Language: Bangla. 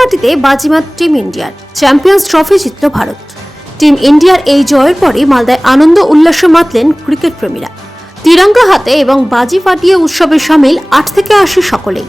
মাটিতে বাজিমাত টিম ইন্ডিয়ার চ্যাম্পিয়ন্স ট্রফি জিতল ভারত। টিম ইন্ডিয়ার এই জয়ের পরে মালদায় আনন্দ উল্লাসে মাতলেন ক্রিকেট প্রেমীরা। তিরঙ্গা হাতে এবং বাজি ফাটিয়ে উৎসবে সামিল আট থেকে আশি সকলেই।